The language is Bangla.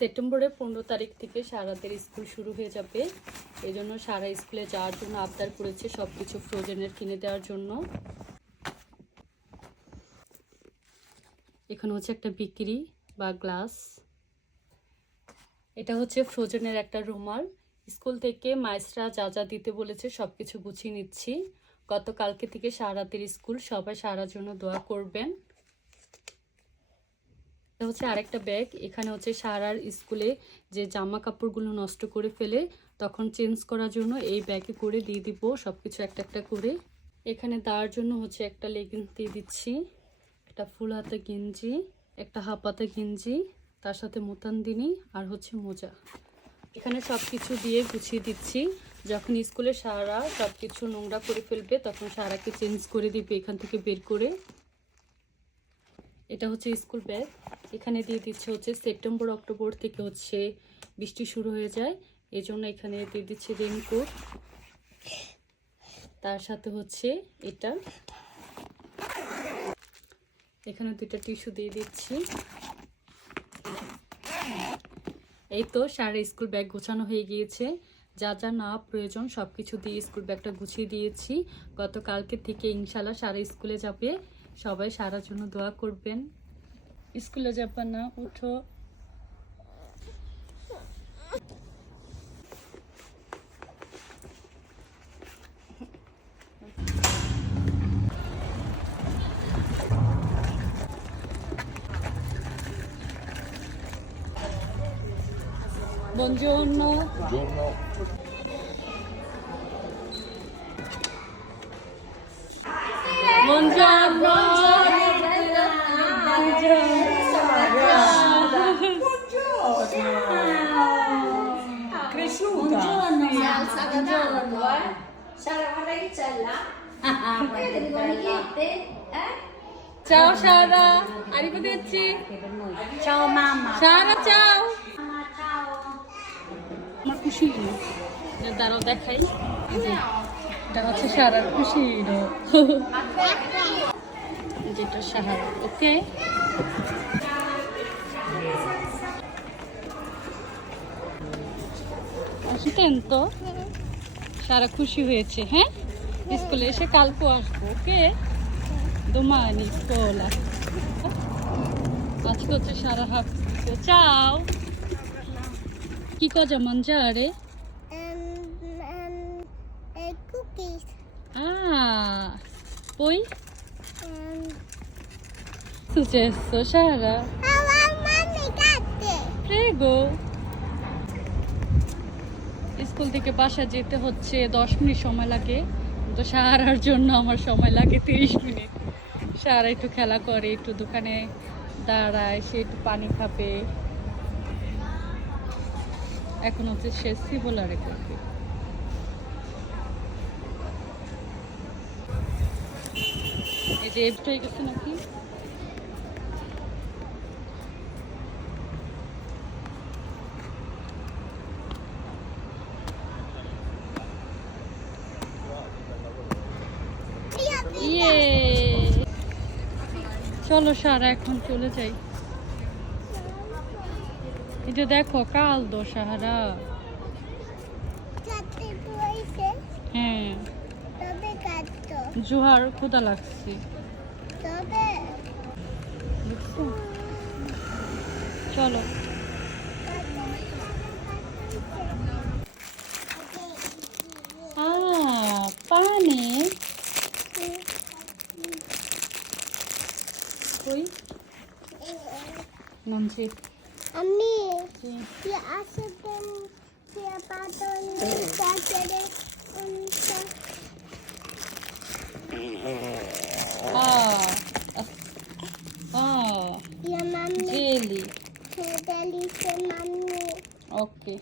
সেপ্টেম্বরের পনেরো তারিখ থেকে সারাদের স্কুল শুরু হয়ে যাবে। এই জন্য সারা স্কুলে যাওয়ার জন্য আবদার করেছে সব কিছু ফ্রোজেনের কিনে দেওয়ার জন্য। এখানে হচ্ছে একটা বিক্রি বা গ্লাস। এটা হচ্ছে ফ্রোজেনের একটা রুমাল। স্কুল থেকে মাইসরা যা যা দিতে বলেছে সব কিছু গুছিয়ে নিচ্ছি। গতকালকে থেকে সারাতের স্কুল সবাই সারার জন্য দোয়া করবেন। এটা হচ্ছে আরেকটা ব্যাগ এখানে হচ্ছে সারার স্কুলে যে জামা কাপড়গুলো নষ্ট করে ফেলে, তখন চেঞ্জ করার জন্য এই ব্যাগে করে দিয়ে দিব সব কিছু একটা একটা করে। এখানে দেওয়ার জন্য হচ্ছে একটা লেগিংস দিয়ে দিচ্ছি, একটা ফুল হাতা গেঞ্জি, একটা হাফ হাতা গেঞ্জি, তার সাথে মোতান্দিনি আর হচ্ছে মোজা। এখানে সব কিছু দিয়ে গুছিয়ে দিচ্ছি। যখন স্কুলে সারা সব কিছু নোংরা করে ফেলবে, তখন সারাকে চেঞ্জ করে দিবে এখান থেকে বের করে। এটা হচ্ছে স্কুল ব্যাগ এখানে দিয়ে দিচ্ছে হচ্ছে সেপ্টেম্বর, অক্টোবর থেকে হচ্ছে বৃষ্টি শুরু হয়ে যায়। এই জন্য এখানে দিয়ে দিচ্ছে রেনকোট তার সাথে হচ্ছে এটা। এখানে দুইটা টিস্যু দিয়ে দিচ্ছি। এই তো সারা স্কুল ব্যাগ গোছানো হয়ে গিয়েছে। যা যা না প্রয়োজন সব কিছু দিয়ে স্কুল ব্যাগটা গুছিয়ে দিয়েছি। গতকালকে থেকে ইনশাল্লাহ সারা স্কুলে যাবে। সবাই সারার জন্য দোয়া করবেন। স্কুলে যাবে না উঠো Buongiorno. Buongiorno. Buongiorno. Ciao Sara, arrivederci. Ciao mamma. Sara, ciao. Mamma, ciao. আমার খুশি দাঁড়াও দেখাই এই যে, এটা হচ্ছে সারার খুশি যেটা সাহার ওকে আসতেন তো সারা খুশি হয়েছে হ্যাঁ স্কুলে এসে কালকে আসব, ওকে? দোমানি কোলা আজকে হচ্ছে সারা হাফ চাও? কি কজা যা আরে স্কুল থেকে বাসা যেতে হচ্ছে, দশ মিনিট সময় লাগে। তো সারার জন্য আমার সময় লাগে তিরিশ মিনিট। সারা একটু খেলা করে, একটু দোকানে দাঁড়ায়, সে একটু পানি খাবে। এখন হচ্ছে সে সিবোলারে করবে এই যে এফট হয়ে গেছে নাকি? চলো সারা এখন চলে যাই। এই যে দেখো কাল দো সাহারা. হ্যাঁ। জোহার ক্ষুদা লাগছে। চলো। koi nanji ami ki asaten ki apato ka chade unta oh, ah. oh, ah. ya mami. Jelly, chadali se mami. Okay